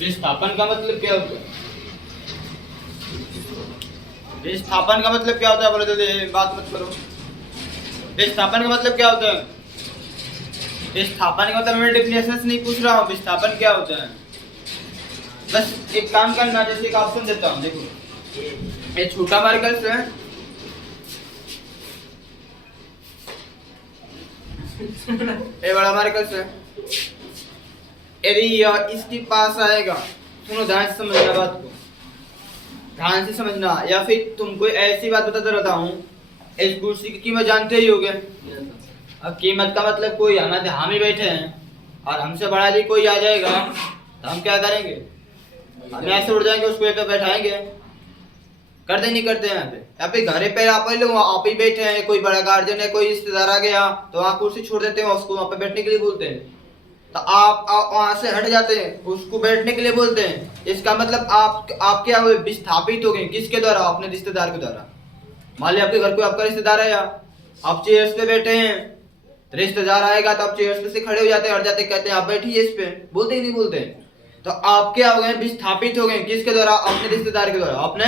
विस्थापन का मतलब क्या होता है? विस्थापन का मतलब क्या होता है? बोलो जल्दी, बात मत करो। विस्थापन का मतलब क्या होता है? विस्थापन का मतलब मैं डेफिनेशन से नहीं पूछ रहा हूँ, विस्थापन क्या होता है। बस एक काम करना, जैसे एक ऑप्शन देता हूँ, देखो ये छोटा मार्कर्स है, ये बड़ा मार्कर्स है। यदि यह इसके पास आएगा, सुनो ध्यान से समझना बात को, ध्यान से समझना, या फिर तुमको ऐसी बात बताता रहता हूँ, इस कुर्सी की कीमत जानते ही होगे। अब कीमत का मतलब कोई हमारे हम ही बैठे हैं और हमसे बड़ा भी कोई आ जाएगा तो हम क्या करेंगे? हम ऐसे उड़ जाएंगे, उसको पे बैठाएंगे। करते नहीं करते हैं यहाँ पे घर पे आप ही लोग आप ही बैठे हैं, कोई बड़ा गार्जियन है, कोई रिश्तेदार आ गया तो वहाँ कुर्सी छोड़ देते हैं, उसको वहाँ पे बैठने के लिए बोलते हैं। तो आप वहां से हट जाते हैं, उसको बैठने के लिए बोलते हैं। इसका मतलब आप क्या हुए? विस्थापित हो गए। किसके द्वारा? अपने रिश्तेदार के द्वारा। मान लिया आपके घर कोई आपका रिश्तेदार है, या आप चेयर्स पे बैठे हैं, रिश्तेदार आएगा तो आप चेयर्स पे से खड़े हो जाते हैं, हट जाते, कहते हैं आप बैठिए इस पे, बोलते ही नहीं बोलते। तो आप क्या हो गए? विस्थापित हो गए। किसके द्वारा? अपने रिश्तेदार के द्वारा, अपने।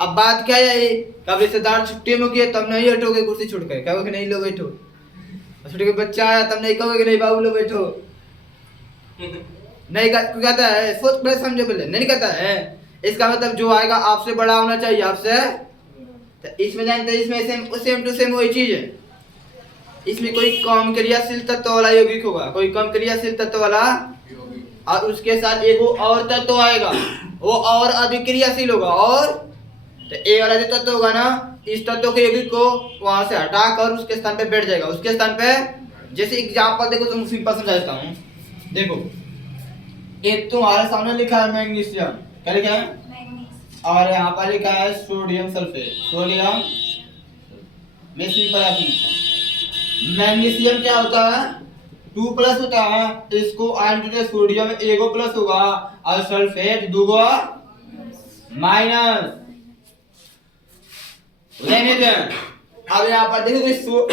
अब बात क्या है, कब रिश्तेदार छुट्टी में गए तब नहीं हटोगे कुर्सी छोड़ कर, कहोगे नहीं लो बैठो। छोटे के बच्चा आया तब नहीं कहोगे नहीं बाबू लो बैठो। नहीं कहता है, सोच पहले समझो, पहले नहीं कहता है। इसका मतलब जो आएगा आपसे बड़ा होना चाहिए, आपसे। तो इसमें जानते हैं, इसमें सेम टू सेम वही चीज है। इसमें कोई कम क्रियाशील तत्व वाला यौगिक होगा, कोई कम क्रियाशील तत्व वाला, और उसके साथ एक वो और तत्व आएगा, वो और अधिक क्रियाशील होगा। और तो ए वाला जो तत्व होगा ना, इस तत्व के यौगिक को वहां से हटाकर उसके स्थान पे बैठ जाएगा, उसके स्थान पे। जैसे एग्जांपल देखो, तुम सिंपल समझाता हूँ। देखो एक तुम्हारे सामने लिखा है मैग्नीशियम, क्या लिखा है? और यहाँ पर लिखा है सोडियम सल्फेट। सोडियम में सिंपल मैग्नीशियम क्या होता है? 2+ होता है, इसको आयन टू सोडियम एगो प्लस होगा और सल्फेट दूगो माइनस। अब यहाँ पर देखो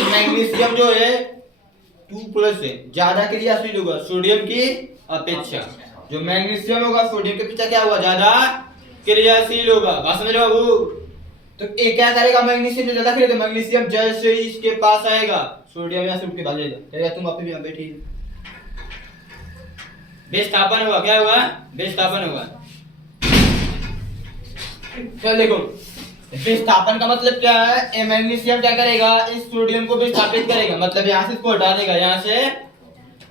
मैग्नीशियम जो है 2+ है, ज्यादा क्रियाशील होगा सोडियम की अपेक्षा। जो मैग्नीशियम होगा सोडियम के पीछे क्या होगा? ज्यादा क्रियाशील होगा। बात समझ रहे हो बाबू? तो ये क्या करेगा? मैग्नीशियम जो ज्यादा क्रिया, मैग्नीशियम जैसे ही इसके पास आएगा सोडियम यहाँ से उठ के भागेगा, कहेगा तुम आप भी यहाँ बैठी। विस्थापन होगा। क्या होगा? विस्थापन होगा। चल देखो, विस्थापन का मतलब क्या है? मैग्नीशियम क्या करेगा? इस सोडियम को विस्थापित करेगा, मतलब यहाँ से इसको हटा देगा यहाँ से,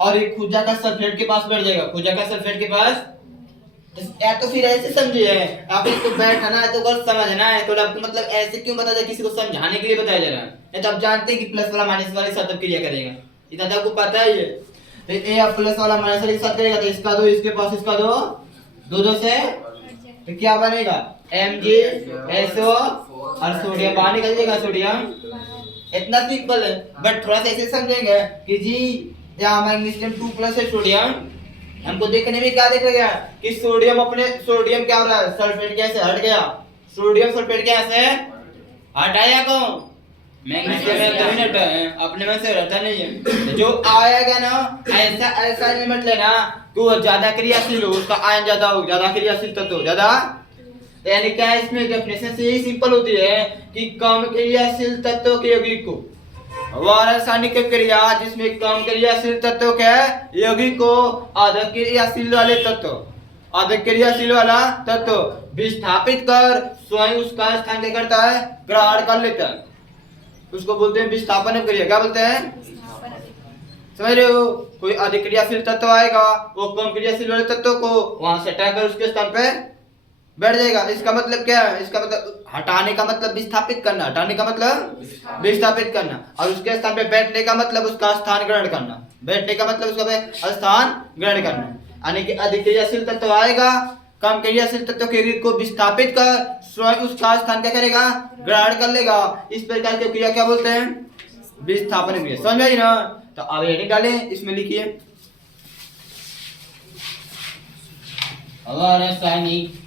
और एक खुद जाकर सल्फेट के पास बैठ जाएगा, खुद जाकर सल्फेट के पास। या तो फिर ऐसे समझिए, आप इसको बैठना है तो गलत समझना है, तो आपको मतलब ऐसे क्यों बताया जाए? किसी को समझाने के लिए बताया जा रहा है। नहीं तो आप जानते हैं कि प्लस वाला माइनस वाले साथ क्रिया करेगा, इतना तो आपको पता ही है। तो ये आप प्लस वाला माइनस वाले साथ करेगा तो इसका दो, इसके पास इसका दो, दो से तो क्या बनेगा? MgSO और सोडियम बाहर निकल जाएगा, सोडियम। इतना सिंपल है, बट थोड़ा सा ऐसे समझेंगे कि जी यहाँ मैग्नीशियम 2+ है, सोडियम हमको देखने में क्या दिख रहा है कि सोडियम अपने सोडियम क्या हो रहा है? सल्फेट कैसे हट गया? सोडियम सल्फेट कैसे हटाया? कौन? मैग्नीशियम में कभी नहीं हटा है, अपने में से हटा नहीं है। जो आएगा ना ऐसा ऐसा लिमिट लेना कि वो ज्यादा क्रियाशील हो, उसका आयन ज्यादा हो, ज्यादा क्रियाशील तत्व ज्यादा। यानी क्या है इसमें डेफिनेशन से यही सिंपल होती है कि कम क्रियाशील तत्व के यौगिक को, रासायनिक क्रिया जिसमें कम क्रियाशील तत्व के यौगिक को अधिक क्रियाशील वाले तत्व, अधिक क्रियाशील वाला तत्व विस्थापित कर स्वयं उसका स्थान क्या करता है? ग्रहण कर लेता है। उसको बोलते हैं विस्थापन क्रिया। क्या बोलते हैं? समझ रहे हो? कोई अधिक क्रियाशील तत्व आएगा, वो कम क्रियाशील वाले तत्व को वहां से हटाकर उसके स्थान पे बैठ जाएगा। इसका मतलब क्या है? इसका मतलब हटाने का मतलब विस्थापित करना, हटाने का मतलब विस्थापित करना, और उसके स्थान पे बैठने का मतलब उसका स्थान ग्रहण करना, बैठने का मतलब उसका स्थान ग्रहण करना। यानी कि अधिक क्रियाशील तत्व आएगा, कम क्रियाशील तत्व के को विस्थापित कर स्वयं उसका स्थान क्या करेगा? ग्रहण कर लेगा। इस प्रकार की क्रिया क्या बोलते हैं? विस्थापन क्रिया। समझ में आई ना? तो अब ये निकालें, इसमें लिखिए रासायनिक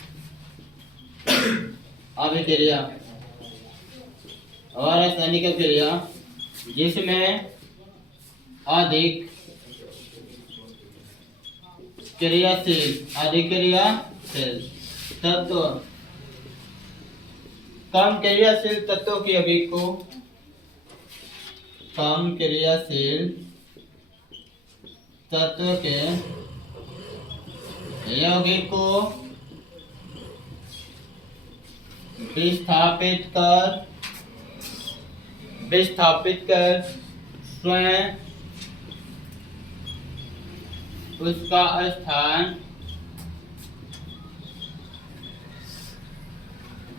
अभिक्रिया, और रासायनिक अभिक्रिया जिसमें अधिक क्रियाशील अधिक्रियाशील तत्व, कम क्रियाशील तत्वों की यौगिक को, कम क्रियाशील तत्व के यौगिक को विस्थापित कर स्वयं उसका स्थान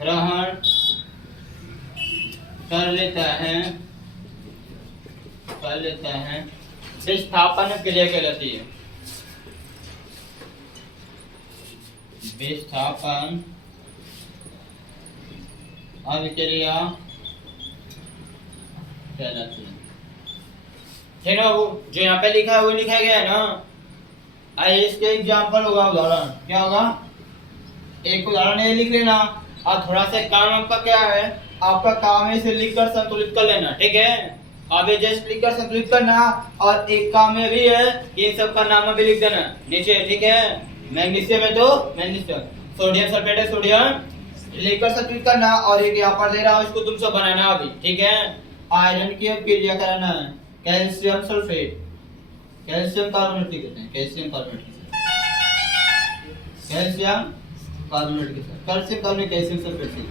ग्रहण कर लेता है विस्थापन क्रिया कहलाती है। विस्थापन अभिक्रिया कहलाती है। ठीक है, वो जो यहाँ पे लिखा है वो लिखा गया है ना। आइए इसके एग्जाम्पल होगा, उदाहरण क्या होगा, एक उदाहरण ये लिख लेना और थोड़ा सा काम आपका क्या है, आपका काम है इसे लिखकर संतुलित कर लेना। ठीक है, अब ये जस्ट लिखकर संतुलित करना और एक काम ये भी है कि इन सब का नाम भी लिख देना नीचे। ठीक है, मैग्नीशियम है तो मैग्नीशियम, सोडियम सल्फेट है सोडियम, लिखकर संतुलित करना और एक यहाँ पर दे रहा हूँ इसको तुम सब बनाना अभी। ठीक है, आयरन की अब क्रिया कराना है, कैल्शियम सल्फेट, कैल्शियम कार्बोनेट कहते हैं, कैल्शियम कार्बोनेट के साथ, कैल्शियम कार्बोनेट के साथ, कैल्शियम कार्बोनेट कैल्शियम सल्फेट से,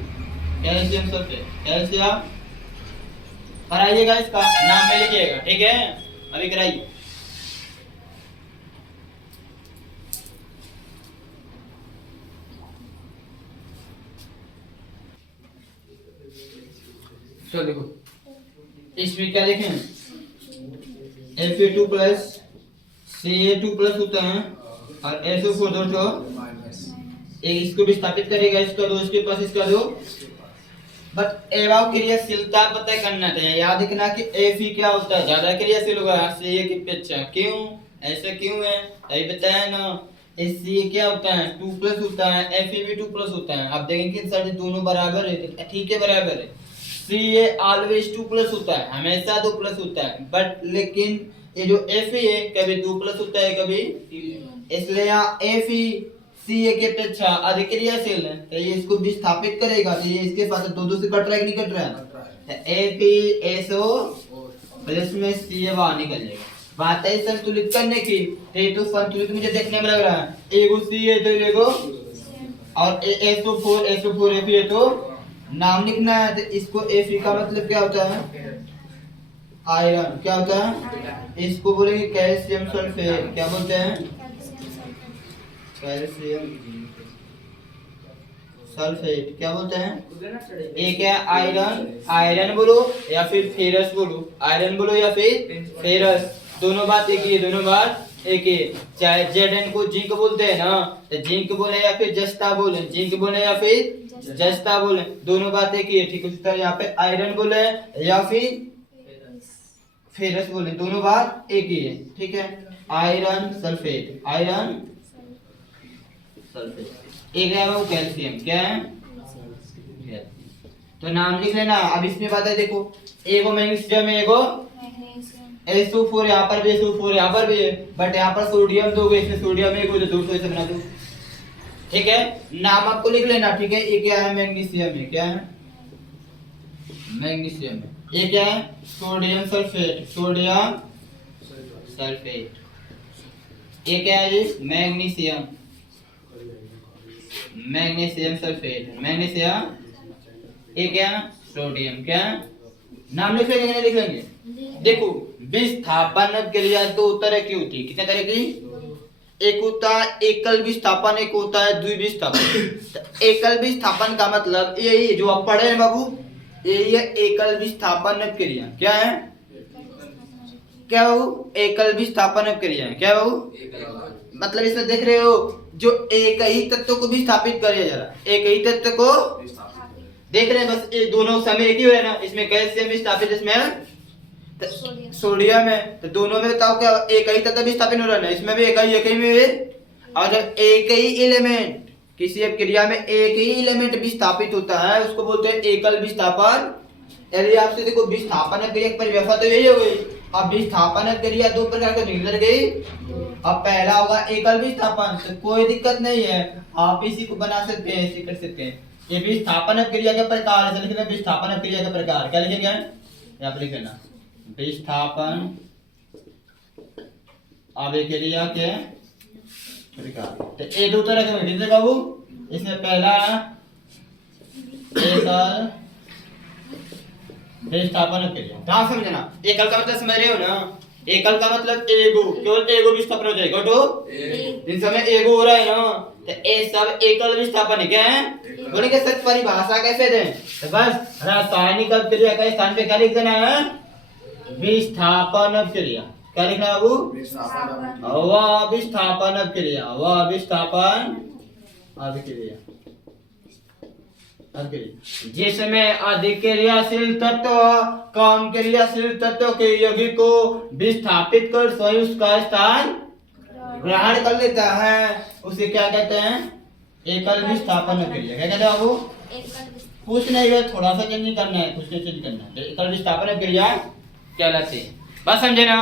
कैल्शियम सल्फेट, कैल्शियम कराइएगा, इसका नाम में लिखिएगा। ठीक है, अभी कराइए। चलो देखो इसमें क्या लिखें, Fe2 प्लस Ca2 प्लस होता है और SO4 दो तो एक इसको भी स्थापित करेगा, इसका दो इसके पास इसका दो। बट एवं क्रियाशीलता पता करना चाहिए, याद रखना कि Fe क्या होता है, ज्यादा क्रियाशील होगा Ca की अपेक्षा। क्यों ऐसा क्यों है, अभी बताया ना। Ca क्या होता है 2 प्लस होता है, Fe भी 2 प्लस होता है। आप देखेंगे कि सारे दोनों बराबर है, ठीक है बराबर है। Ca ऑलवेज 2 प्लस होता है, हमेशा 2 प्लस होता है। बट लेकिन ये जो Fe है कभी 2 प्लस होता है कभी, इसलिए यहाँ Fe Ca की अपेक्षा अधिक क्रियाशील है, तो ये इसको विस्थापित करेगा। तो ये इसके पास दो से कट रहा है कि नहीं कट रहा है, FeSO प्लस में Ca बाहर निकल जाएगा। बात है संतुलित करने की, तो संतुलित मुझे देखने में लग रहा है, एगो Ca तो एगो और SO4 Fe तो नाम लिखना है। तो इसको Fe का मतलब क्या होता है, आयरन। क्या होता है, इसको बोलेंगे कैल्शियम सल्फेट। क्या बोलते हैं, कैल्शियम सल्फेट। क्या बोलते हैं, एक है आयरन, आयरन बोलो या फिर फेरस बोलो, आयरन बोलो या फिर फेरस, दोनों बात एक ही है, दोनों बात एक ही। चाहे Zn को जिंक बोलते हैं ना, तो जिंक बोले या फिर जस्ता बोले, जिंक बोले या फिर जस्ता बोले, दोनों बात एक ही है। ठीक है, उसी तरह यहाँ पे आयरन बोले या फिर फेरस बोले, दोनों बात एक ही है। ठीक है, आयरन सल्फेट, आयरन सल्फेट। एक है वो कैल्शियम, क्या है, तो नाम लिख लेना। अब इसमें बात है देखो, एगो मैग्नीशियम है, एगो SO4, यहाँ पर भी SO4 यहाँ पर भी है, बट यहाँ पर सोडियम दोगे, इसमें सोडियम एक हो तो 200 ऐसे बना दो। ठीक है, नाम आपको लिख लेना। ठीक है, ये क्या है, मैग्नीशियम है, क्या है, मैग्नीशियम है। ये क्या है, सोडियम सल्फेट, सोडियम सल्फेट। ये क्या है, मैग्नीशियम, मैग्नीशियम सल्फेट, मैग्नीशियम। ये क्या, सोडियम। क्या नाम लिख लेंगे, लिख लेंगे। देखो विस्थापन क्रिया दो तरह की होती है, कितने तरह की, एक होता है एकल विस्थापन, एक होता है द्विविस्थापन। एकल विस्थापन का मतलब यही जो आप पढ़े हैं बाबू, यही है एकल विस्थापन क्रिया। क्या है, क्या बाबू, एकल विस्थापन क्रिया। क्या बाबू, मतलब इसमें देख रहे हो जो एक ही तत्व को विस्थापित करे, जरा एक ही तत्व को देख रहे हैं, बस ये दोनों समय एक ही हो रहा है ना। इसमें कैल्शियम विस्थापित, इसमें सोडियम है, तो दोनों में बताओ क्या एक ही तत्व विस्थापित हो रहा है, इसमें भी एक ही में भी। और जब एक ही एलिमेंट किसी एक क्रिया में एक ही एलिमेंट विस्थापित होता है उसको बोलते हैं एकल विस्थापन। यदि आपसे देखो विस्थापन क्रिया की परिभाषा तो यही हो गई अब विस्थापन क्रिया दो प्रकार की निकल गई। अब पहला होगा एकल विस्थापन, तो कोई दिक्कत नहीं है, आप इसी को बना सकते हैं, इसी कर सकते हैं। ये विस्थापन क्रिया के प्रकार है, लिखना विस्थापन क्रिया के प्रकार, क्या लिखेंगे यहाँ पे लिखना विस्थापन अभिक्रिया के प्रकार। तो ये दो तरह के मिलते बाबू, इसमें पहला एकल विस्थापन क्रिया, ध्यान समझना। एकल का मतलब समझ रहे हो ना, एकल का मतलब एगो, केवल एगो विस्थापन हो जाएगा तो इन समय एगो हो रहा है ना, तो ये सब एकल विस्थापन है। क्या है बोले कि सच परिभाषा कैसे दें, तो बस रासायनिक अभिक्रिया का स्थान पे क्या लिख देना है विस्थापन अभिक्रिया। क्या लिखना है बाबू वह विस्थापन अभिक्रिया, वह विस्थापन अभिक्रिया। जिसमें अधिक क्रियाशील तत्व कम क्रियाशील तत्व के यौगिक को विस्थापित कर स्वयं उसका स्थान ग्रहण कर लेता है, उसे क्या कहते हैं एकल विस्थापन क्रिया। क्या कहते हैं बाबू, कुछ नहीं है, थोड़ा सा चेंज करना है, कुछ चेंज करना है, एकल विस्थापन क्रिया कहलाती है। बस समझे ना,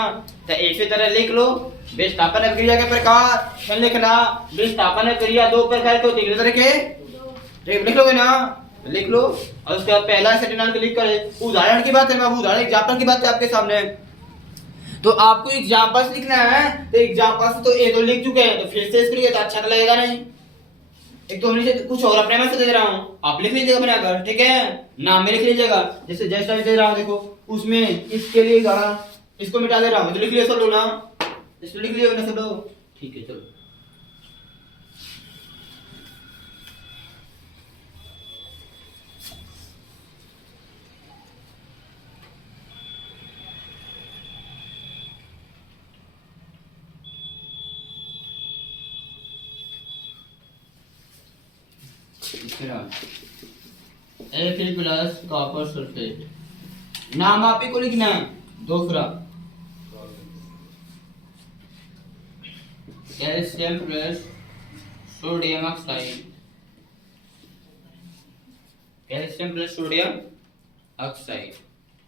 तो इसी तरह लिख लो विस्थापन क्रिया के प्रकार। लिखना विस्थापन क्रिया दो प्रकार के होती है, लिख लोगे ना, लिख लो। और उसके बाद पहला सेकंड क्लिक करें। उदाहरण की बात है बाबू, उदाहरण एग्जांपल की बात है आपके सामने, तो आपको एग्जांपल्स लिखना है। तो एग्जांपल्स तो ये तो लिख चुके हैं, तो फिर से इसके लिए तो अच्छा तो लगेगा नहीं। एक तो हमने कुछ और अपने में से दे रहा हूँ, आप लिख लीजिएगा बनाकर, ठीक है, नाम में लिख लीजिएगा। जैसे जैसा दे रहा हूँ देखो, उसमें इसके लिए इसको मिटा दे रहा हूँ, तो लिख लिया सब लोग ना, इसको लिख लिया ना सब लोग, ठीक है चलो। Fe प्लस कॉपर सल्फेट, नाम आप ही को लिखना है। दूसरा calcium plus sodium oxide, calcium plus sodium oxide,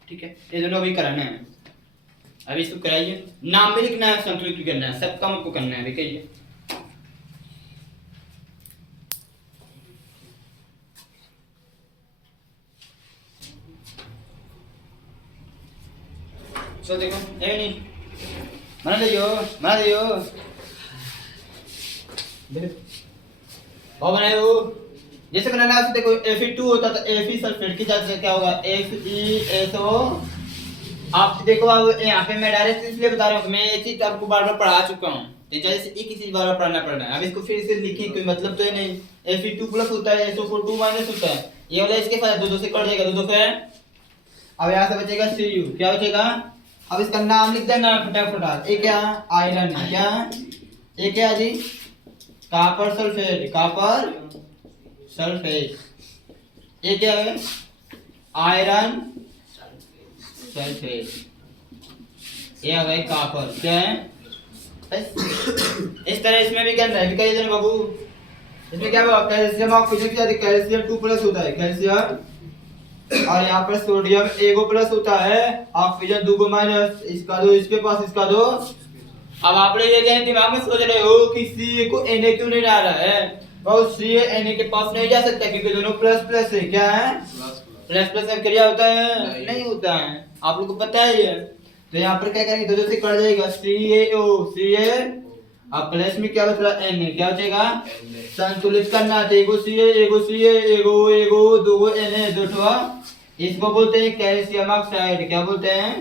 ठीक है, ये दोनों भी कराना है। अभी इसको कराइए, नाम भी लिखना है, संतुलित भी करना है, सब काम आपको करना है। अभी कहिए so देखो ये नहीं बना दियो वो बनाए वो जैसे बनाना है। देखो Fe2 होता तो Fe सल्फेट की जगह क्या होगा FeSO। आप देखो अब यहाँ पे मैं डायरेक्ट इसलिए बता रहा हूँ, मैं ये चीज आपको बार बार पढ़ा चुका हूँ, तो जैसे एक ही चीज बार बार पढ़ना पड़ना है। अब इसको फिर से लिखिए, कोई मतलब तो है नहीं। Fe2 प्लस होता है, SO4 2 माइनस होता है, ये वाला इसके साथ दो से कट जाएगा, दो से। अब यहाँ से बचेगा Cu, क्या बचेगा, अब इसका नाम लिख देना फटाफट। एक क्या आयरन है, क्या एक क्या जी कॉपर सल्फेट, कॉपर सल्फेट। एक क्या है आयरन सल्फेट, ये आ गई कॉपर, क्या है इस तरह इसमें भी क्या है कई बाबू। इसमें क्या होगा कैल्शियम ऑक्सीजन की जाती, कैल्शियम 2 प्लस होता है कैल्शियम, और यहाँ पर सोडियम एगो प्लस होता है, ऑक्सीजन 2 माइनस, इसका दो इसके पास, इसका दो। अब आप लोग ये दिमाग में सोच रहे हो कि Ca को Na क्यों नहीं डाल रहा है, बहुत Ca Na के पास नहीं जा सकता क्योंकि दोनों प्लस प्लस है। क्या है प्लस प्लस में क्रिया होता है नहीं होता है, आप लोग को पता ही है। तो यहाँ पर क्या करेंगे, दो से कट जाएगा Ca अब प्लस में क्या बच रहा है Na, क्या बचेगा संतुलित करना है, एगो दो Na दो। इसको बोलते हैं कैल्शियम ऑक्साइड, क्या बोलते हैं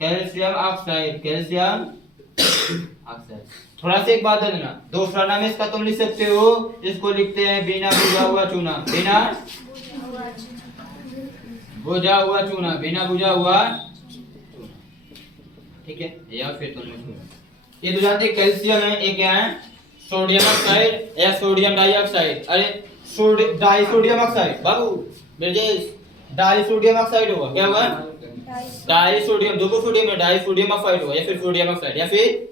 कैल्शियम ऑक्साइड, कैल्शियम ऑक्साइड। थोड़ा सा एक बात है ना, दूसरा नाम इसका तुम लिख सकते हो, इसको लिखते हैं बिना बुझा हुआ चूना, बिना बुझा हुआ चूना, बिना बुझा हुआ, ठीक है। या फिर तुम ये तो जानते कैल्शियम है, एक क्या है सोडियम ऑक्साइड या सोडियम डाइऑक्साइड। अरे डाई सोडियम ऑक्साइड बाबू ब्रजेश, डाई सोडियम ऑक्साइड होगा, क्या होगा डाई सोडियम, दो सोडियम है, डाई सोडियम ऑक्साइड होगा, या फिर सोडियम ऑक्साइड, या फिर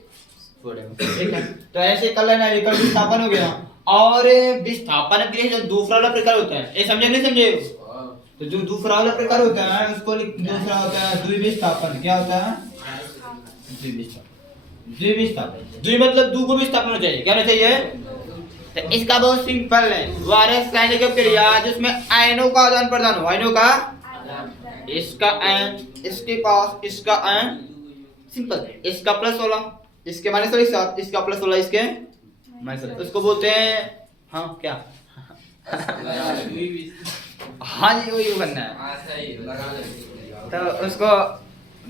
सोडियम, ठीक है। तो ऐसे कर लेना, एकल विस्थापन हो गया। और विस्थापन क्रिया जो दूसरा वाला प्रकार होता है, ये समझे नहीं समझे, तो जो दूसरा वाला प्रकार होता है उसको दूसरा होता है द्विविस्थापन, क्या होता है द्विविस्थापन द्वि मतलब दो को विस्थापन होना चाहिए, क्या होना चाहिए? तो इसका बहुत सिंपल है, रासायनिक क्रिया जिसमें आयनों का आदान प्रदान हो, आयनों का, इसका आयन इसके पास, इसका आयन, सिंपल, इसका प्लस 16 इसके माइनस 16, इसका प्लस 16 इसके माइनस 16, उसको बोलते हैं, हाँ क्या हाँ जी वही बनना है। तो उसको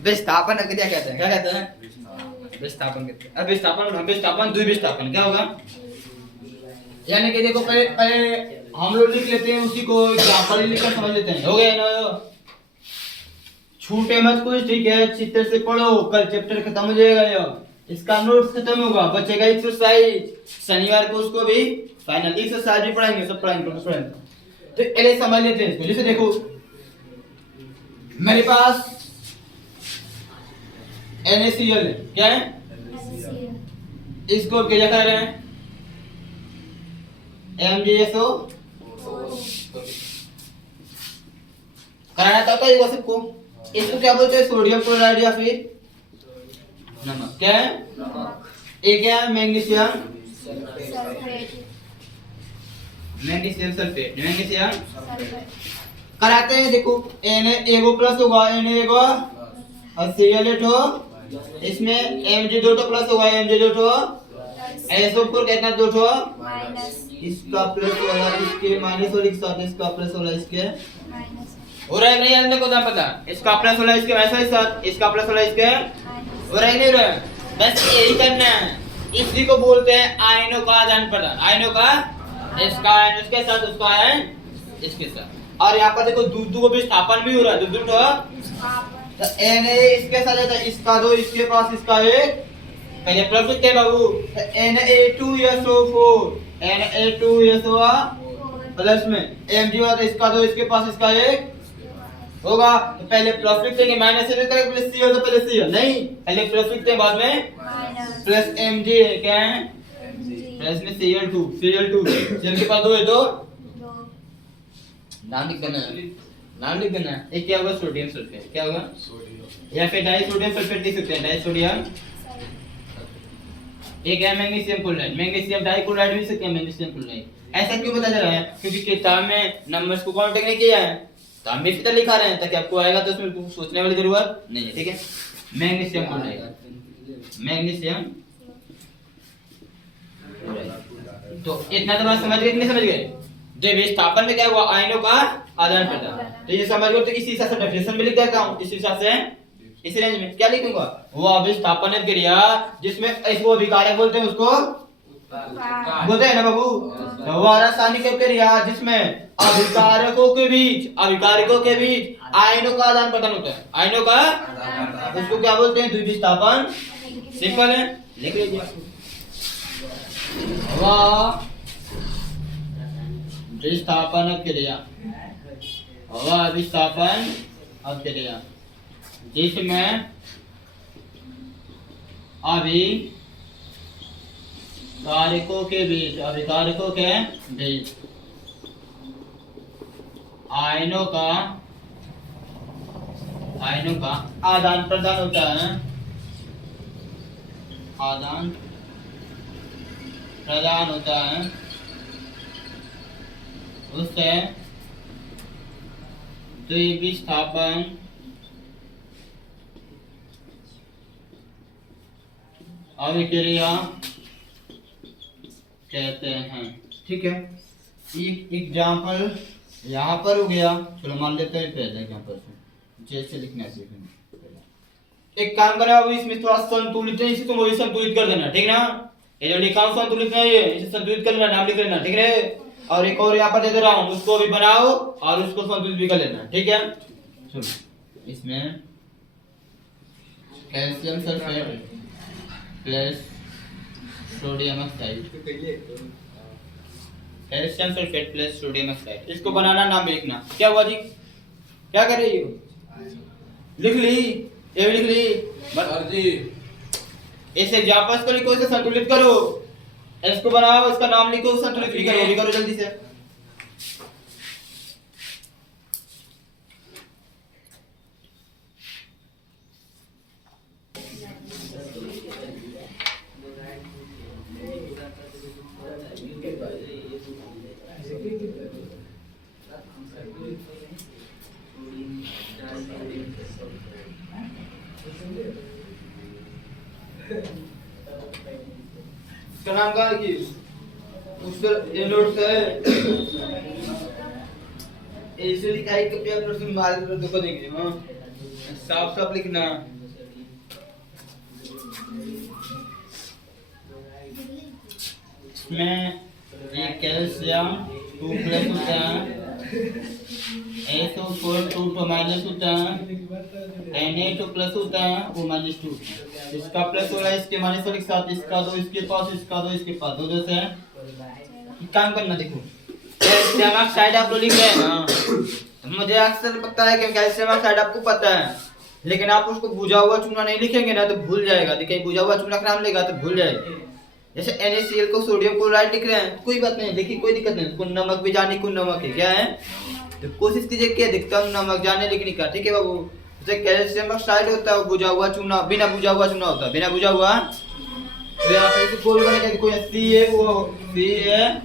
विस्थापन क्रिया कहते हैं, क्या कहते हैं? विस्थापन कहते हैं। अब विस्थापन द्विविस्थापन क्या होगा? यानी कि देखो पहले हम लोग लिख लेते हैं उसी को, एग्जांपल लिखकर समझ लेते हैं, हो गया ना? छूटे मत कुछ, ठीक है? चित्र से पढ़ो, कल चैप्टर खत्म हो जाएगा ये, इसका नोट्स खत्म होगा, बचेगा एक्सरसाइज, शनिवार को उसको भी फाइनल एक्सरसाइज भी पढ़ाएंगे, सब पढ़ाएंगे। तो पहले समझ लेते हैं इसको। जैसे देखो मेरे पास NaCl है, क्या है? इसको क्या कर रहे हैं? MgSO कराना था तो सबको। इसको क्या बोलते हैं? सोडियम क्लोराइड या फिर नमक, क्या है? एक क्या है? मैग्नीशियम सल्फेट, मैग्नीशियम कराते हैं। देखो Na प्लस होगा, Na और Cl इसमें Mg2 प्लस होगा, Mg2 SO4 कितना 2 इसका प्लस वाला इसके माइनस और एक साथ इसका प्लस वाला इसके हो रहा है नहीं? अंदर को पता, इसका प्लस वाला इसके माइनस वाले साथ, इसका प्लस वाला इसके हो रहा है नहीं? रहा बस यही करना है। इसी को बोलते हैं आयनों का आदान प्रदान, आयनों का, इसका आयन इसके साथ, उसका आयन इसके साथ। और यहाँ पर देखो दूध को विस्थापन भी हो रहा है, दूध तो Na इसके साथ जाता है, इसका 2 इसके पास, इसका 1 पहले प्लस लिखते हैं बाबू, Na2SO4 Na2SO प्लस में Mg इसका 2 इसके पास, इसका 1 होगा। तो पहले प्लस लिखते हैं, माइनस से करेंगे प्लस Cl, तो पहले Cl नहीं, पहले प्लस लिखते हैं बाद में प्लस Mg, क्या है? प्लस में Cl2 Cl के पास 2 है तो नाम लिख देना है। एक क्या होगा? सोडियम सल्फेट, क्या होगा? या फिर डाई सोडियम सल्फेट लिख सकते हैं, डाई सोडियम। एक है मैग्नीशियम क्लोराइड, मैग्नीशियम डाइक्लोराइड भी लिख सकते हैं, मैग्नीशियम क्लोराइड। ऐसा क्यों बता जा रहा है? क्योंकि किताब में नंबर्स को काउंट नहीं किया है, तो हम भी सीधा लिखा रहे हैं ताकि आपको आएगा तो उसमें कुछ सोचने वाली जरूरत नहीं है, ठीक है? Magnesium chloride, magnesium. तो इतना तो बात समझ गए कि नहीं समझ गए? जब विस्थापन में क्या हुआ? आयनों का आदान प्रदान। तो ये समझ गए तो इसी हिसाब से डेफिनेशन भी लिख देता हूं, इस हिसाब से इस रेंज में क्या लिखूंगा? वो अभिस्थापन क्रिया जिसमें इसको अभिकारक बोलते हैं, उसको बोलते हैं ना बाबू? वो रासायनिक क्रिया जिसमें अभिकारकों के बीच आयनों का आदान प्रदान होता है, आयनों का, उसको क्या बोलते हैं? द्विविस्थापन। सिंपल है, लिख लीजिए। विस्थापन क्रिया, विस्थापन क्रिया जिसमें अभिकारकों के बीच आयनों का आदान प्रदान होता है, आदान प्रदान होता है, उससे द्विविस्थापन अभिक्रिया कहते हैं, ठीक है? एक एग्जाम्पल यहाँ पर हो गया, चलो मान लेते हैं पहले एग्जाम्पल से जैसे लिखना है। एक काम करें, अब इसमें थोड़ा संतुलित है, इसे तुम वही संतुलित कर देना, ठीक ना? ये जो लिखा हूं संतुलित नहीं है, इसे संतुलित कर लेना, नाम लिख लेना, ठीक है? और एक और यहाँ पर दे दे रहा हूँ, उसको भी बनाओ और उसको संतुलित भी कर लेना, ठीक है? चलो इसमें calcium sulphate plus sodium oxide, calcium sulphate plus sodium oxide, इसको बनाना, नाम भी लिखना। क्या हुआ जी? क्या कर रही हो? लिख ली, ये भी लिख ली सर जी। इसे एग्जांपल्स को लिखो, इसे संतुलित करो, इसको बनाओ, इसका नाम लिखो, संतुलित भी करो जल्दी से। इसका नाम क्या है कि उसका ये नोट है ऐसे लिखाई कभी आप नोट से मार के देखो देंगे हां साफ साफ लिखना इसमें ये कैल्शियम 2 प्लस होता है SO4 2 माइनस होता है Na2 प्लस होता है वो माइनस 2 इसका प्लस हो रहा है इसके माइनस वाले के साथ इसका दो इसके पास इसका दो इसके पास दो जैसे है काम करना देखो कैल्शियम ऑक्साइड आप लोग लिख रहे हैं ना मुझे अक्सर पता है कि कैल्शियम ऑक्साइड आपको पता है लेकिन आप उसको बुझा हुआ चूना नहीं लिखेंगे ना तो भूल जाएगा देखिए बुझा हुआ चूना का नाम लेगा तो भूल जाएगा जैसे NaCl को सोडियम क्लोराइड लिख रहे हैं कोई बात नहीं देखिए कोई दिक्कत नहीं कुछ नमक भी जाने कुछ नमक है क्या है तो कोशिश कीजिए कि अधिकतम नमक जाने लिखने का ठीक है बाबू जैसे कैल्शियम ऑक्साइड होता है वो बुझा हुआ चूना बिना बुझा हुआ चूना होता है बिना बुझा हुआ तो यहाँ पे ऐसे गोल बनेगा देखो सी है वो सी है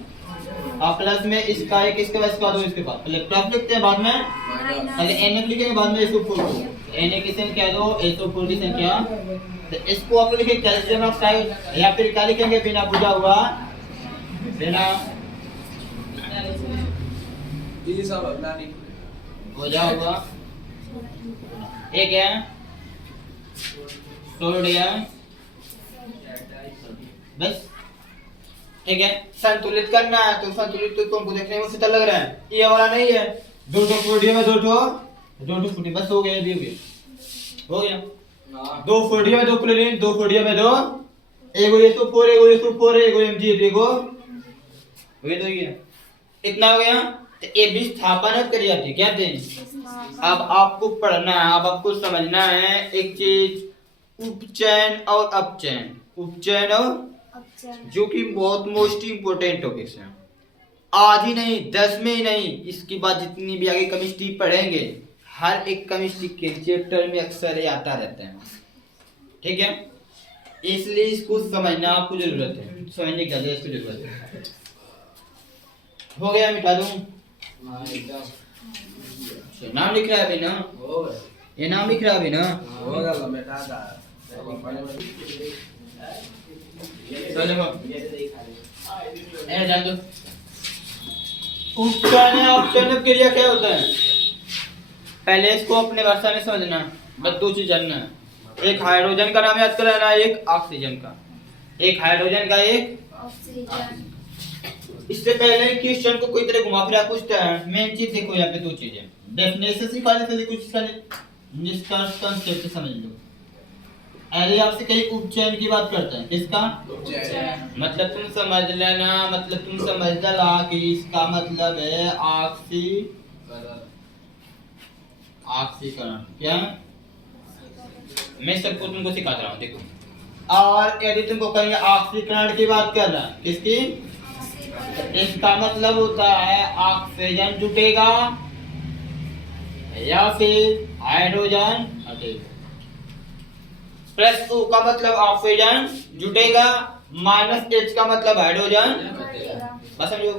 और प्लस में इसका एक इसके बाद इसका दो इसके बाद पहले प्लस लिखते हैं बाद में पहले Na लिखेंगे बाद में SO4 को Na की संख्या दो SO4 की संख्या तो इसको आप लिखेंगे कैल्शियम ऑक्साइड या फिर क्या लिखेंगे बिना बुझा हुआ बिना ये सब अपना नहीं बुझा हुआ एक है सोडियम बस ठीक है संतुलित करना है तो संतुलित तो तुमको देखने में पता लग रहा है ये वाला नहीं है दो सोडियम है दो सोडियम बस हो गया ये भी हो गया दो सोडियम है दो क्लोरीन दो सोडियम है दो एगो SO4 एगो Mg एगो ये तो गया इतना हो गया तो ये भी स्थापन करिए आप क्या दें अब आपको पढ़ना है अब आपको समझना है एक चीज उपचयन और अपचयन उपचयन और जो कि बहुत मोस्ट इंपोर्टेंट टॉपिक्स हैं आज ही नहीं 10 में ही नहीं इसके बाद जितनी भी आगे केमिस्ट्री पढ़ेंगे हर एक केमिस्ट्री के चैप्टर में अक्सर ये आता रहता है ठीक है इसलिए इसको समझना आपको जरूरत है समझने की इसको जरूरत है हो गया मिटा दूं नाम लिख रहा है अभी ना ये नाम लिख रहा है अभी ना हो गया मिटा दा चलो ए जान दो उपचयन या अपचयन क्रिया क्या होता है पहले इसको अपने भाषा में समझना बस दो चीज जानना है एक हाइड्रोजन का नाम याद कराना एक ऑक्सीजन का एक हाइड्रोजन का एक ऑक्सीजन इससे पहले क्वेश्चन को कोई तरह घुमा फिरा पूछता है मेन चीज देखो यहाँ पे दो चीजें डेफिनेशन सिखा देते कुछ इसका निष्कर्ष कंसेप्ट समझ लो अरे आपसे कई उपचयन की बात करते हैं किसका मतलब तुम समझ लेना मतलब तुम समझ ला कि इसका मतलब है ऑक्सीकरण क्या मैं सबको तुमको सिखाता रहा हूँ देखो और यदि तुमको कहीं ऑक्सीकरण की बात कर रहा है किसकी इसका मतलब होता है ऑक्सीजन जुटेगा या फिर हाइड्रोजन हटेगा प्लस O का मतलब ऑक्सीजन जुटेगा माइनस H का मतलब हाइड्रोजन बस समझो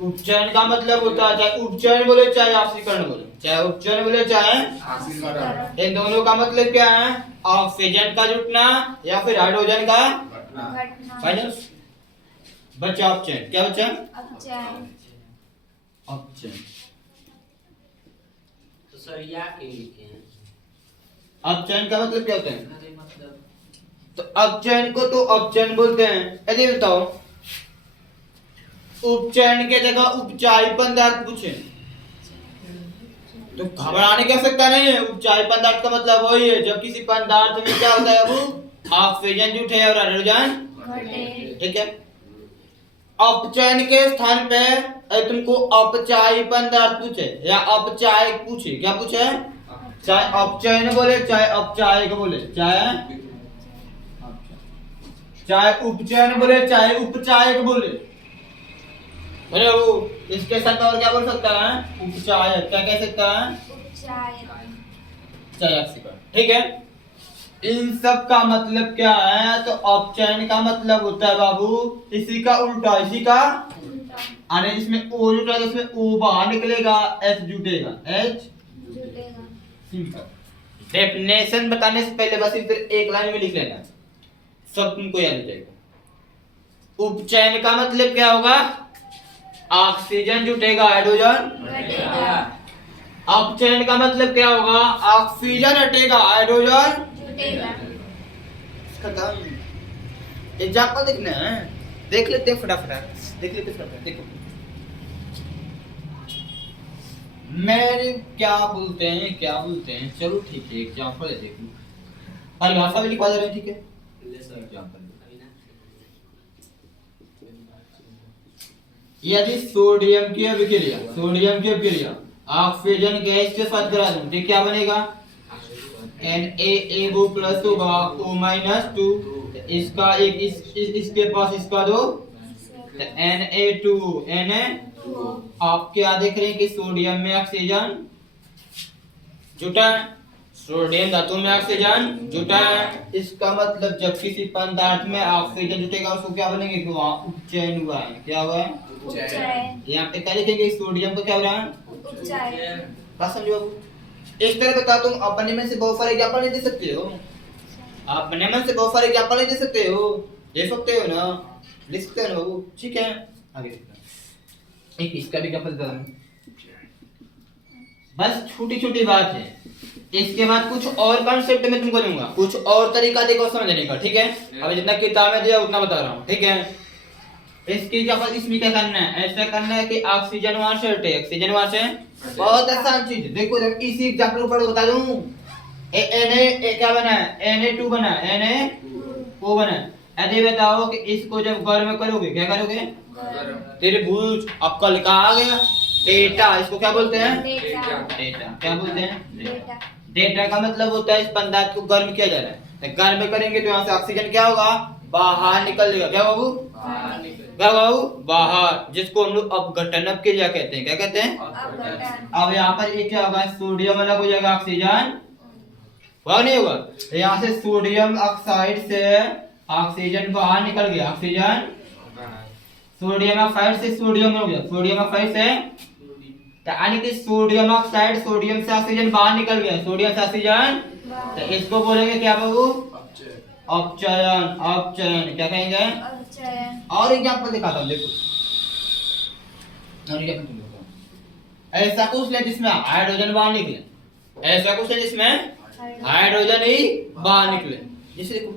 उपचयन का मतलब होता है चाहे उपचयन बोले चाहे ऑक्सीकरण बोले चाहे उपचयन बोले चाहे ऑक्सीकरण इन दोनों का मतलब क्या है ऑक्सीजन का जुटना या फिर हाइड्रोजन का फाइनल बचा अपचयन क्या बचा अपचयन तो सर या क्यों लिखे हैं अपचयन का मतलब क्या होता है तो अपचयन को तो अपचयन बोलते हैं यदि बताओ उपचयन के जगह उपचायी पदार्थ पूछे तो घबराने की आवश्यकता नहीं है उपचायी पदार्थ का मतलब वही है जब किसी पदार्थ में क्या होता है वो ऑक्सीजन जुटे और हाइड्रोजन ठीक है अपचयन के स्थान पे तुमको अपचायी पदार्थ पूछे या अपचायक पूछे क्या पूछे चाहे अपचयन बोले चाहे अपचायक बोले चाहे उपचयन बोले चाहे उपचायक बोले अरे वो इसके साथ और क्या बोल सकता है उपचायक क्या कह सकता है चाहे ऑक्सीकरण ठीक है इन सब का मतलब क्या है तो अपचयन का मतलब होता है बाबू इसी का उल्टा इसी का आने इसमें O जुटा तो इसमें O बाहर निकलेगा H जुटेगा H सिंपल डेफिनेशन बताने से पहले बस इधर एक लाइन में लिख लेना सब तुमको याद हो जाएगा उपचयन का मतलब क्या होगा? ऑक्सीजन जुटेगा, हाइड्रोजन। घटेगा। अपचयन का मतलब क्या होगा? ऑक्सीजन हटेगा, हाइड्रोजन जुटेगा। खत्म। एग्जाम्पल देखना है, देख लेते हैं फटाफट, देख लेते हैं फटाफट। देखो मेरे क्या बोलते हैं, चलो ठीक है एग्जाम्पल है, देखो परिभाषा भी लिखवा दे रहे हैं, ठीक है? एग्जाम्पल, यदि सोडियम की अभिक्रिया ऑक्सीजन गैस के साथ करा दूं तो क्या बनेगा? Na वो प्लस होगा, O माइनस 2, इसका एक इसके पास इसका दो, तो Na2 Na। आप क्या देख रहे हैं कि सोडियम में ऑक्सीजन जुटा है, सोडियम धातु में ऑक्सीजन जुटा है। इसका मतलब जब किसी पदार्थ में ऑक्सीजन जुटेगा उसको क्या बनेंगे कि वहाँ उपचयन हुआ है। क्या हुआ है? उपचयन। यहाँ पे क्या लिखेंगे? सोडियम को क्या हो रहा है? उपचयन। बात समझो बाबू। इस तरह बता, तुम अपने में से बहुत सारे एग्जांपल नहीं दे सकते हो, अपने में से बहुत सारे एग्जांपल नहीं दे सकते हो, दे सकते हो ना, लिख सकते हो ना बाबू, ठीक है? आगे देखते हैं, एक इसका भी एग्जांपल देता हूं, बस छोटी छोटी बात है। इसके बाद कुछ और कॉन्सेप्ट में तुमको दूंगा, कुछ और तरीका देखो समझने का, ठीक है? अभी जितना किताब में दिया उतना बता रहा हूँ, ठीक है? इसकी एग्जांपल इसमें क्या करना है? ऐसा करना है कि ऑक्सीजन वहां से हटे, ऑक्सीजन वहां से, बहुत आसान चीज। देखो जब इसी एग्जांपल को पढ़ो बता दूं, क्या बना है? Na2 बना है, Na2 बना है। यदि बताओ कि इसको जब गर्म करोगे, क्या करोगे? तेरे भूज अब कल का आ गया डेटा, इसको क्या बोलते हैं? डेटा। क्या बोलते हैं? डेटा का मतलब होता है इस पदार्थ को गर्म किया जा रहा है, तो गर्म करेंगे तो यहाँ से ऑक्सीजन क्या होगा? बाहर निकल जाएगा। क्या बाबू? क्या बाबू? बाहर, जिसको हम लोग अपघटन क्रिया कहते हैं। क्या कहते हैं? अब यहाँ पर ये क्या होगा? सोडियम अलग हो जाएगा, ऑक्सीजन वह नहीं होगा, तो यहाँ से सोडियम ऑक्साइड से ऑक्सीजन बाहर निकल गया, ऑक्सीजन सोडियम ऑक्साइड से सोडियम हो गया, सोडियम ऑक्साइड से, तो यानी कि सोडियम ऑक्साइड सोडियम से ऑक्सीजन बाहर निकल गया, सोडियम से ऑक्सीजन, तो इसको बोलेंगे क्या बाबू? अपचयन। अपचयन क्या कहेंगे? और एग्जांपल दिखाता हूँ, देखो और एग्जांपल तुम देखो। ऐसा कुछ ले जिसमें हाइड्रोजन बाहर निकले, ऐसा कुछ है जिसमें हाइड्रोजन ही बाहर निकले, जैसे देखो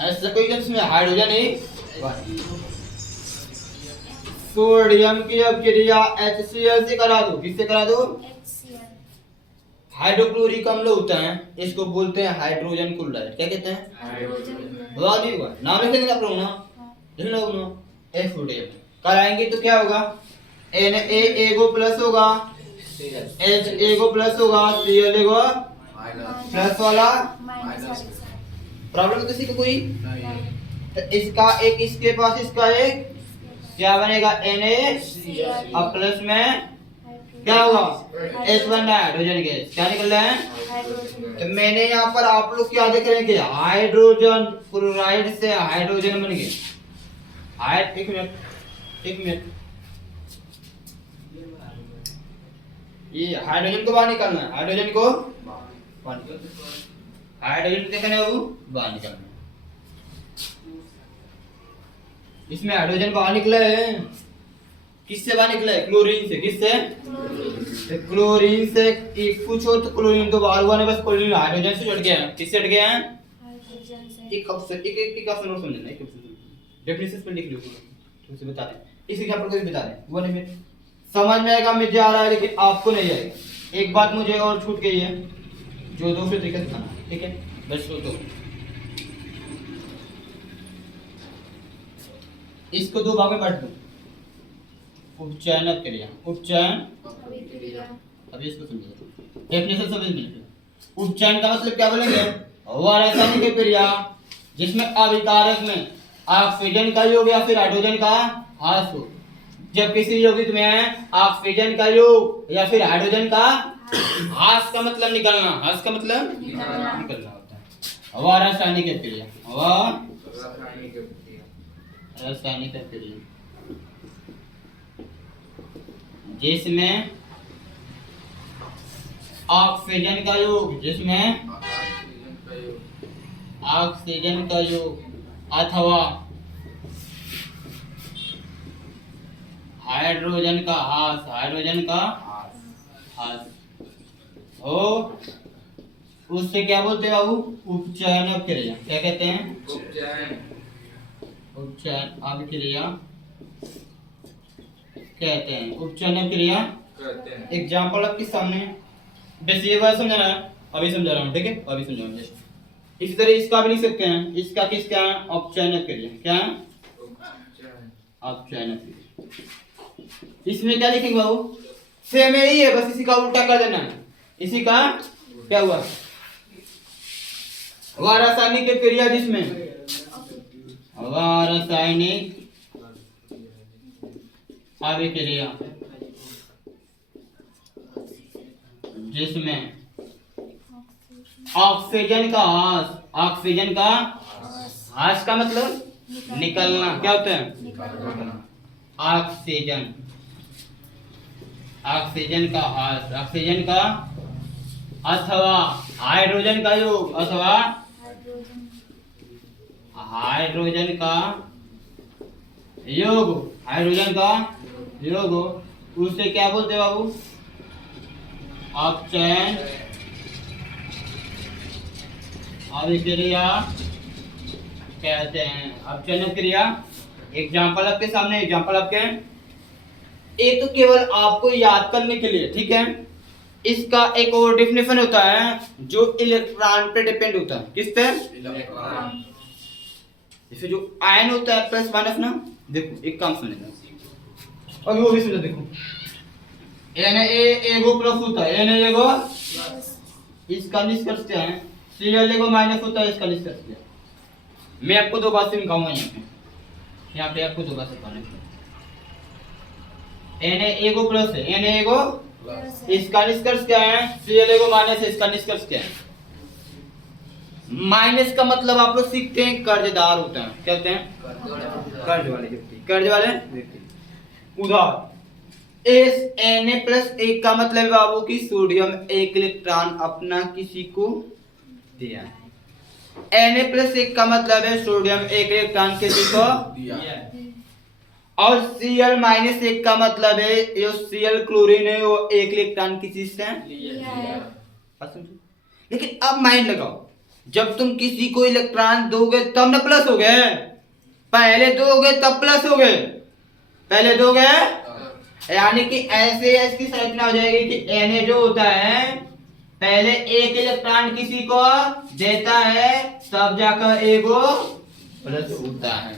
ऐसा कोई जिसमें हाइड्रोजन ही सोडियम की अभिक्रिया HCl से करा दो, किससे करा दो? हाइड्रोक्लोरिक अम्ल होता है, इसको बोलते हैं हाइड्रोजन क्लोराइड। क्या कहते हैं? बहुत ही हुआ नाम लिखेंगे आप लोग ना, लिख लो ना, F कराएंगे तो क्या होगा? Na प्लस होगा, H प्लस होगा, Cl प्लस वाला। प्रॉब्लम किसी को कोई? तो इसका एक इसके पास इसका एक क्या बनेगा? Na और प्लस में क्या होगा? H बन रहा है, हाइड्रोजन गैस क्या निकल रहा है? तो मैंने यहाँ पर आप लोग क्या देख रहे हैं कि हाइड्रोजन क्लोराइड से हाइड्रोजन बन गया। एक मिनट, ये हाइड्रोजन को बाहर निकालना है, हाइड्रोजन को बाहर निकालना, हाइड्रोजन क्या करना है वो? बाहर निकालना। इसमें हाइड्रोजन बाहर निकला है, किससे बाहर निकला है? क्लोरीन से। किससे? तो क्लोरीन से एक पूछो तो क्लोरीन तो बाहर हुआ नहीं, बस क्लोरीन हाइड्रोजन से जुड़ गया है। किससे जुड़ गया है? एक कब से एक का सुनो समझना, एक डेफिनेशन पे लिख लो, तुमसे बता दें, इस एग्जांपल को भी बता दें, वो नहीं समझ में आएगा, मुझे आ रहा है लेकिन आपको नहीं आएगा। एक बात मुझे और छूट गई है जो दूसरे तरीके से बताना, ठीक है? बस तो इसको दो भाग में बांट दो, उपचयन क्रिया, उपचयन। अभी इसको समझो, डेफिनेशन समझ में। उपचयन का मतलब क्या बोलेंगे? वह रासायनिक क्रिया जिसमें अभिकारक में ऑक्सीजन का योग या फिर हाइड्रोजन का ह्रास हो। जब किसी यौगिक में ऑक्सीजन का योग या फिर हाइड्रोजन का ह्रास का मतलब निकलना, ह्रास का मतलब निकलना होता है। वह रासायनिक क्रिया, वह रासायनिक क्रिया जिसमें ऑक्सीजन का योग, जिसमें ऑक्सीजन का योग अथवा हाइड्रोजन का ह्रास हो, उससे क्या बोलते हैं बाबू? उपचयन क्रिया। क्या कहते हैं? उपचयन अभिक्रिया कहते हैं। उपचयन क्रिया एग्जाम्पल आपके सामने, बस ये बात समझना है, अभी समझा रहा हूँ, ठीक है? अभी समझा रहा हूँ। इसी तरह इसका भी लिख सकते हैं, इसका किसका है? अपचयन क्रिया। क्या है? अपचयन क्रिया। इसमें क्या लिखेंगे बाबू? सेम यही है, बस इसी का उल्टा कर देना है। इसी का क्या हुआ? रासायनिक क्रिया, जिसमें रासायनिक अभिक्रिया, जिसमें ऑक्सीजन का ह्रास का मतलब निकलना। क्या होता है? ऑक्सीजन का ह्रास, ऑक्सीजन का अथवा हाइड्रोजन का योग, अथवा हाइड्रोजन का योग, उसे क्या बोलते हैं बाबू? अपचयन अभिक्रिया कहते हैं। अपचयन क्रिया एग्जाम्पल आपके सामने, एग्जाम्पल आपके एक तो केवल आपको याद करने के लिए, ठीक है? इसका एक और डेफिनेशन होता है जो इलेक्ट्रॉन पे डिपेंड होता है। किस पे? इलेक्ट्रॉन। इसमें जो आयन होता है प्लस माइनस ना, देखो एक काम समझना, अभी वो भी समझो। देखो Na एगो प्लस होता है, Na एगो, इसका निष्कर्ष क्या है? Cl एगो माइनस होता है, इसका निष्कर्ष क्या है? मैं आपको दो बात समझाऊंगा यहाँ पे आपको दो बात समझाऊंगा। Na एगो प्लस है, Na एगो, इसका निष्कर्ष क्या है? Cl एगो माइनस है, इसका निष्कर्ष क्या है? माइनस का मतलब आप लोग सीखते हैं कर्जदार होता है। क्या होते हैं? कर्ज वाले व्यक्ति। उदाहरण Na प्लस एक का मतलब बाबू की सोडियम एक इलेक्ट्रॉन अपना किसी को दिया है। Na प्लस एक का मतलब है सोडियम एक इलेक्ट्रॉन किसी को दिया है। और Cl माइनस एक का मतलब है जो Cl क्लोरीन है वो एक इलेक्ट्रॉन किसी से लिया है। लेकिन अब माइंड लगाओ, जब तुम किसी को इलेक्ट्रॉन दोगे तब ना प्लस हो गए, पहले दोगे तब प्लस हो गए, पहले दोगे, यानी कि ऐसे इसकी संरचना हो जाएगी कि Na जो होता है पहले एक इलेक्ट्रॉन किसी को देता है तब जाकर एगो प्लस होता है।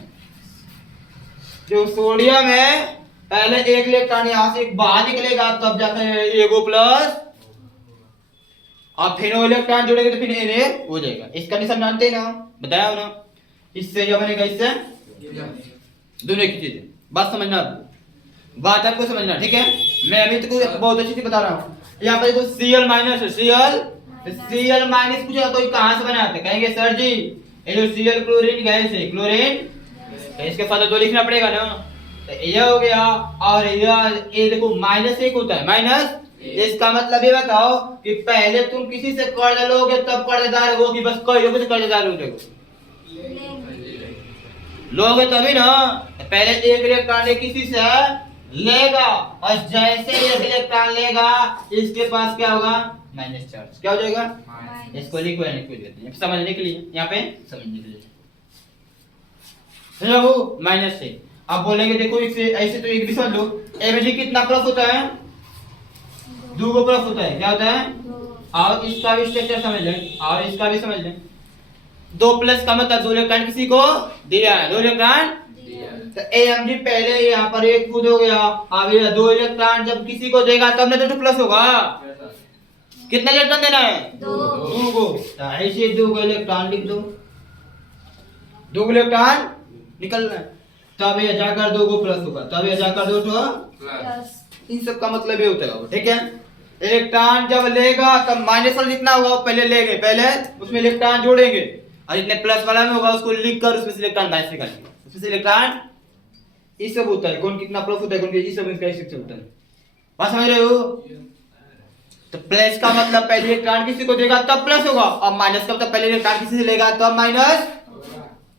जो सोडियम है पहले एक इलेक्ट्रॉन यहां से बाहर निकलेगा तब जाकर एगो प्लस, और फिर वो इलेक्ट्रॉन जुड़ेगा तो फिर Na हो जाएगा। इसका निशान जानते हैं ना, बताया हो ना? इससे क्या बनेगा? इससे दोनों की चीजें। बात समझना, बात आपको समझना, ठीक है? मैं अभी तक बहुत अच्छी से बता रहा हूँ। यहाँ पर देखो Cl माइनस है, Cl माइनस पूछा कोई कहाँ से बनाते? कहेंगे सर जी ये जो Cl क्लोरीन गैस है, क्लोरीन, तो इसके साथ तो लिखना पड़ेगा ना, तो ये हो गया। और ये देखो माइनस एक होता है, माइनस, इसका मतलब ये बताओ कि पहले तुम किसी से कर्ज लोगे तब कर्जदार हो, कि बस कई से कर्जदार हो जाओगे? लोगे तभी ना, पहले एक इलेक्ट्रॉन किसी से लेगा, और जैसे एक इलेक्ट्रॉन लेगा इसके पास क्या होगा? Minus charge. क्या हो जाएगा? इसको लिखो देते हैं समझने के लिए, यहाँ पे समझने के लिए समझो। माइनस से अब बोलेंगे देखो इससे ऐसे तो एक भी समझ लो, Mg कितना प्लस होता है? 2 को प्लस होता है। क्या होता है? और इसका भी स्ट्रक्चर समझ लें, और इसका भी समझ लें। 2 प्लस का मतलब 2 इलेक्ट्रॉन किसी को दिया है, 2 इलेक्ट्रॉन, तो Mg पहले यहाँ पर एक खुद हो गया, अब ये 2 इलेक्ट्रॉन जब किसी को देगा तब ना तो प्लस होगा। कितना इलेक्ट्रॉन देना है? 2 को, तो ऐसे 2 इलेक्ट्रॉन लिख दो, 2 इलेक्ट्रॉन निकलना है, तब ये जाकर 2 को प्लस होगा, तब ये जाकर 2 तो प्लस। इन सब का मतलब ये होता है, ठीक है? इलेक्ट्रॉन जब लेगा तब माइनस वाला जितना होगा पहले लेंगे, पहले उसमें इलेक्ट्रॉन जोड़ेंगे, और जितने प्लस वाला में होगा उसको लिखकर उसमें से इलेक्ट्रॉन माइनस निकालेंगे, उसमें से इलेक्ट्रॉन, ये सब होता है। कौन कितना प्लस होता है, कौन ये सब इसका स्ट्रक्चर होता है। बात समझ रहे हो? तो प्लस का मतलब पहले इलेक्ट्रॉन किसी को देगा तब प्लस होगा, और माइनस का मतलब पहले इलेक्ट्रॉन किसी से लेगा तब माइनस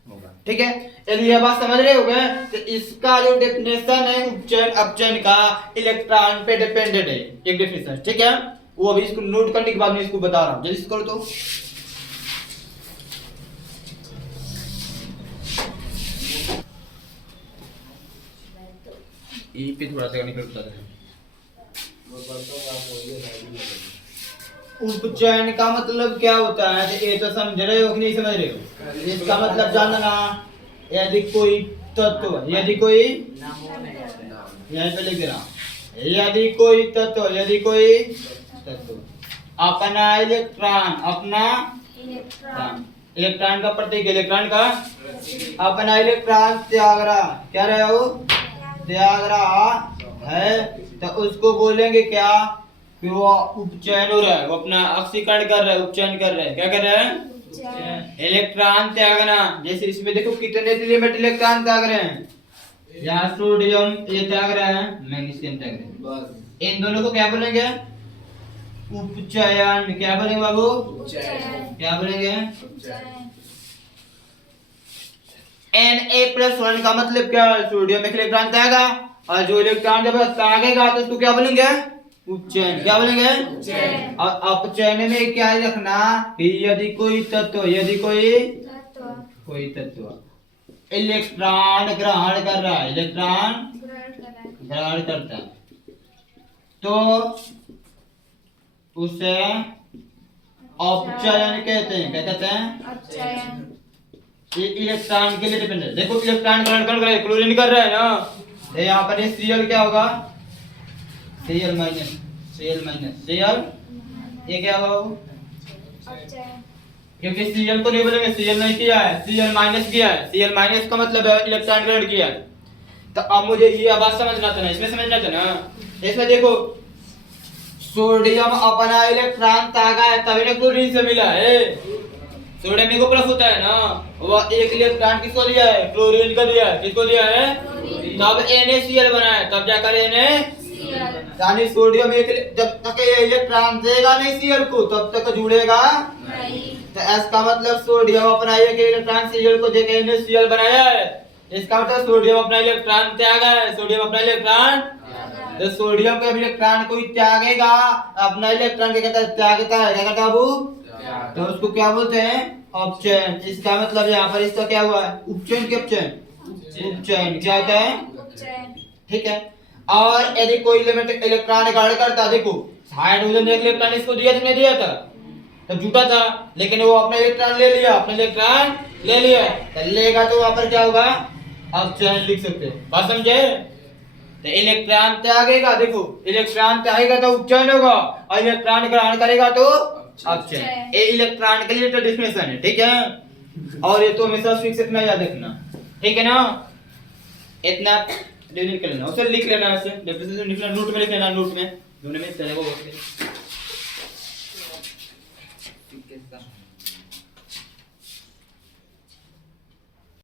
होगा। ठीक है, यदि ये बात समझ रहे हो गए तो इसका जो डेफिनेशन है उपचयन अपचयन का इलेक्ट्रॉन पे डिपेंडेंट है, एक डेफिनेशन, ठीक है। वो अभी इसको नोट करने के बाद मैं इसको बता रहा हूँ, जल्दी से करो तो। ई पे थोड़ा सा निकल बता रहे हैं। उपचयन का मतलब क्या होता है, तो ये तो समझ रहे हो कि नहीं समझ रहे हो? इसका मतलब जानना, यदि कोई तत्व, यदि कोई, यहीं पे लिख रहा, यदि कोई तत्व, यदि कोई तत्व अपना इलेक्ट्रॉन, अपना इलेक्ट्रॉन का प्रतीक, इलेक्ट्रॉन का अपना इलेक्ट्रॉन त्याग रहा, क्या रहा हो, त्याग रहा है, तो उसको बोलेंगे क्या कि वो उपचयन हो रहा है, वो अपना ऑक्सीकरण कर रहा है, उपचयन कर रहा है, क्या कर रहा है, इलेक्ट्रॉन त्यागना। जैसे इसमें देखो कितने एलिमेंट इलेक्ट्रॉन त्याग रहे हैं, यहाँ सोडियम ये त्याग रहा है, मैग्नीशियम त्याग रहे हैं, बस इन दोनों को क्या बोलेंगे, उपचयन। क्या बोलेंगे बाबू, क्या बोलेंगे, Na+1 का मतलब क्या है, सोडियम एक इलेक्ट्रॉन त्यागा, और जो इलेक्ट्रॉन जब त्यागेगा तो उसको क्या बोलेंगे, उपचयन। क्या बोलेंगे, और अपचयन में क्या रखना कि यदि कोई तत्व, यदि कोई तत्व इलेक्ट्रॉन ग्रहण कर रहा है, इलेक्ट्रॉन ग्रहण करता है, तो उसे अपचयन कहते हैं। क्या कहते हैं, ये इलेक्ट्रॉन के लिए डिपेंड है। देखो इलेक्ट्रॉन ग्रहण कर रहा है, क्लोरीन कर रहा है ना, तो यहाँ पर ये Cl क्या होगा, Cl माइनस, Cl ये क्या होगा, क्योंकि Cl को नहीं बोलेंगे, Cl नहीं किया है, Cl माइनस किया है, Cl माइनस का मतलब है इलेक्ट्रॉन ग्रहण किया है। तो अब मुझे ये बात समझना था ना, इसमें समझना था ना, इसमें देखो सोडियम अपना इलेक्ट्रॉन त्यागा है तभी ना क्लोरीन से मिला है, सोडियम को प्लस होता है ना, वो एक इलेक्ट्रॉन किसको दिया है, क्लोरीन को दिया है, किसको दिया है, तब NaCl बना है, तब जाकर यानी सोडियम एक, जब तक ये इलेक्ट्रॉन देगा नहीं Cl को तब तक जुड़ेगा नहीं। तो इसका मतलब सोडियम अपना एक इलेक्ट्रॉन Cl को देके NaCl बनाया है, इसका मतलब सोडियम अपना इलेक्ट्रॉन त्यागा है, सोडियम अपना इलेक्ट्रॉन, तो सोडियम के इलेक्ट्रॉन कोई त्यागेगा, अपना इलेक्ट्रॉन क्या कहता है, त्यागता है, क्या कहता है बाबू, तो उसको क्या बोलते हैं, अपचयन। इसका मतलब यहाँ पर इसका क्या हुआ है, उपचयन के अपचयन, उपचयन क्या होता है, ठीक है। और यदि कोई एलिमेंट इलेक्ट्रॉन ग्रहण करता, देखो हाइड्रोजन एक इलेक्ट्रॉन इसको दिया था, नहीं दिया था, तब झूठा था, लेकिन वो अपना इलेक्ट्रॉन ले लिया, अपना इलेक्ट्रॉन ले लिया, तो लेगा तो वहां पर क्या होगा, अपचयन लिख सकते हो, बात समझे। तो इलेक्ट्रॉन त्यागेगा, देखो इलेक्ट्रॉन त्यागेगा तो उपचयन होगा, और इलेक्ट्रॉन ग्रहण करेगा तो अपचयन। ये इलेक्ट्रॉन के लिए तो डेफिनेशन है, ठीक है। और ये तो हमेशा फिक्स रखना, याद रखना, ठीक है ना, इतना लिख लेना, उसे लिख लेना, ऐसे डेफिनेशन नोट में लिख लेना, नोट में दोनों में चलेगा।